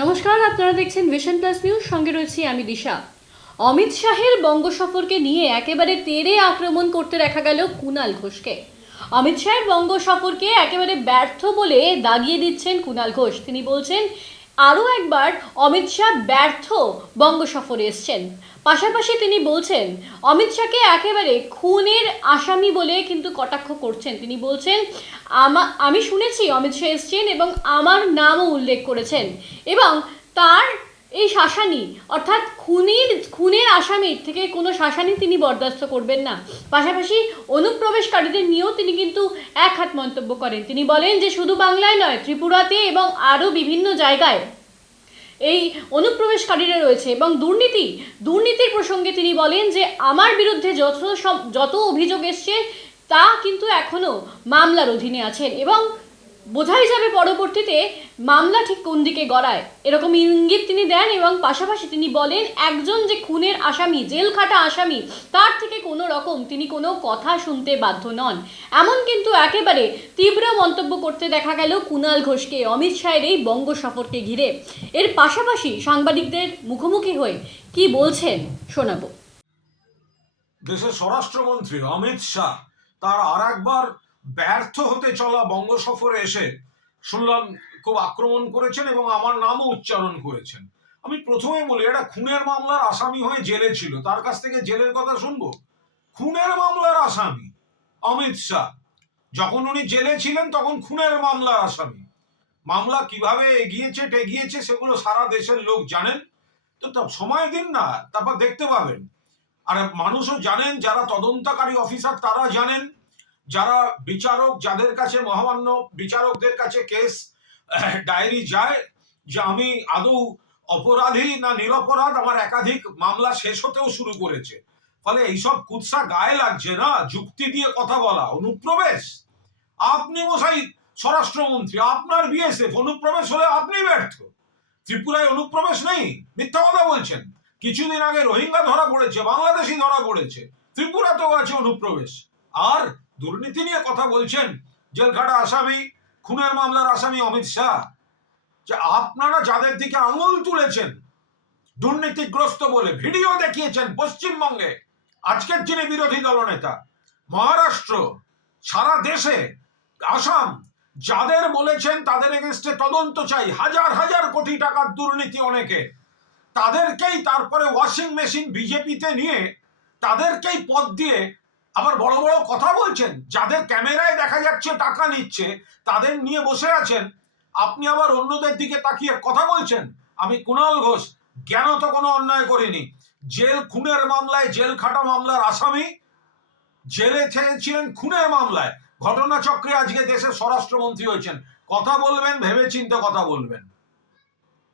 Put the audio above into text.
নমস্কার, আপনারা দেখছেন ভিশন প্লাস নিউজ সঙ্গে রয়েছি আমি দিশা। অমিত শাহের বঙ্গ সফরকে নিয়ে একেবারে তেরে আক্রমণ করতে দেখা গেল কুনাল ঘোষকে। অমিত শাহের বঙ্গ সফরকে একেবারে ব্যর্থ বলে দাগিয়ে দিচ্ছেন কুনাল ঘোষ। তিনি বলছেন আরও একবার অমিত শাহ ব্যর্থ বঙ্গ সফরে এসছেন। পাশাপাশি তিনি বলছেন, অমিত শাহকে একেবারে খুনের আসামি বলে কিন্তু কটাক্ষ করছেন। তিনি বলছেন, আমা শুনেছি অমিত শাহ এসছেন এবং আমার নামও উল্লেখ করেছেন এবং তার এই শাসানি, অর্থাৎ খুনির, খুনের আসামির থেকে কোনো শাসানি তিনি বরদাস্ত করবেন না। পাশাপাশি অনুপ্রবেশকারীদের নিয়েও তিনি কিন্তু এক হাত মন্তব্য করেন। তিনি বলেন যে শুধু বাংলায় নয়, ত্রিপুরাতে এবং আরও বিভিন্ন জায়গায় এই অনুপ্রবেশকারীরা রয়েছে এবং দুর্নীতি, দুর্নীতির প্রসঙ্গে তিনি বলেন যে আমার বিরুদ্ধে যত যত অভিযোগ এসছে তা কিন্তু এখনও মামলার অধীনে আছেন এবং বোঝাই যাবে পরবর্তীতে মামলা ঠিক কোন দিকে গড়ায়। এরকম ইঙ্গিত তিনি দেন এবং পাশাপাশি তিনি বলেন, একজন যে খুনের আসামি, জেল খাটা আসামি, তার থেকে কোনো রকম তিনি কোনো কথা শুনতে বাধ্য নন। এমন কিন্তু একেবারে তীব্র মন্তব্য করতে দেখা গেল কুনাল ঘোষকে, অমিত শাহের এই বঙ্গ সফরকে ঘিরে। এর পাশাপাশি সাংবাদিকদের মুখোমুখি হয়ে কি বলছেন শোনাবো। দেশের স্বরাষ্ট্রমন্ত্রী অমিত শাহ, তার আর একবার ব্যর্থ হতে চলা বঙ্গ সফরে এসে শুনলাম খুব আক্রমণ করেছেন এবং আমার নামও উচ্চারণ করেছেন। আমি প্রথমে বলি, এটা খুনের মামলার আসামি হয়ে জেলে ছিল। তার কাছ থেকে জেলের কথা শুনব? খুনের মামলার আসামি অমিত শাহ। যখন উনি জেলে ছিলেন তখন খুনের মামলার আসামি। মামলা কীভাবে এগিয়েছে, টেগিয়েছে সেগুলো সারা দেশের লোক জানেন। তো সময় দিন না, তারপর দেখতে পাবেন। আর মানুষও জানেন, যারা তদন্তকারী অফিসার তারা জানেন। যারা বিচারক যাদের কাছে মহামান্য বিচারকদের কাছে কেস ডায়েরি যায়, যে আমি আদৌ অপরাধী না নিরপরাধ, আমার একাধিক মামলা শেষ হতেও শুরু করেছে। ফলে এইসব কুৎসা গায়ে লাগছে না, যুক্তি দিয়ে কথা বলা। অনুপ্রবেশ? আপনি মশাই, স্বরাষ্ট্রমন্ত্রী, আপনার বিএসএফ অনুপ্রবেশ হলে আপনি ব্যর্থ। ত্রিপুরায় অনুপ্রবেশ নেই, মিথ্যা কথা বলছেন। কিছুদিন আগে রোহিঙ্গা ধরা পড়েছে, বাংলাদেশি ধরা পড়েছে, ত্রিপুরাতেও আছে অনুপ্রবেশ। আর দুর্নীতি নিয়ে কথা বলছেন জেলখাটা আসামি, খুনের মামলার আসামি অমিত শাহ। যে আপনারা যাদের দিকে আঙুল তুলেছেন, দুর্নীতিগ্রস্ত বলে ভিডিও দেখিয়েছেন পশ্চিমবঙ্গে, আজকের যিনি বিরোধী দলনেতা, মহারাষ্ট্র, সারা দেশে, আসাম, যাদের বলেছেন তাদের এগেনস্টে তদন্ত চাই, হাজার হাজার কোটি টাকার দুর্নীতি অনেকে, তাদেরকেই তারপরে ওয়াশিং মেশিন বিজেপিতে নিয়ে, তাদেরকেই পদ দিয়ে আবার বড় বড় কথা বলছেন, যাদের ক্যামেরায় দেখা যাচ্ছে, টাকা নিচ্ছে, তাদের নিয়ে বসে আছেন। আপনি আবার অন্যদের দিকে তাকিয়ে কথা বলছেন? আমি কুণাল ঘোষ জ্ঞানত কোনো অন্যায় করিনি? জেল খুনের মামলায় জেল খাটা মামলার আসামি, জেলে ছেড়েছিলেন খুনের মামলায়। ঘটনাচক্রে আজকে দেশের স্বরাষ্ট্রমন্ত্রী হয়েছেন। কথা বলবেন ভেবে চিন্তে কথা বলবেন।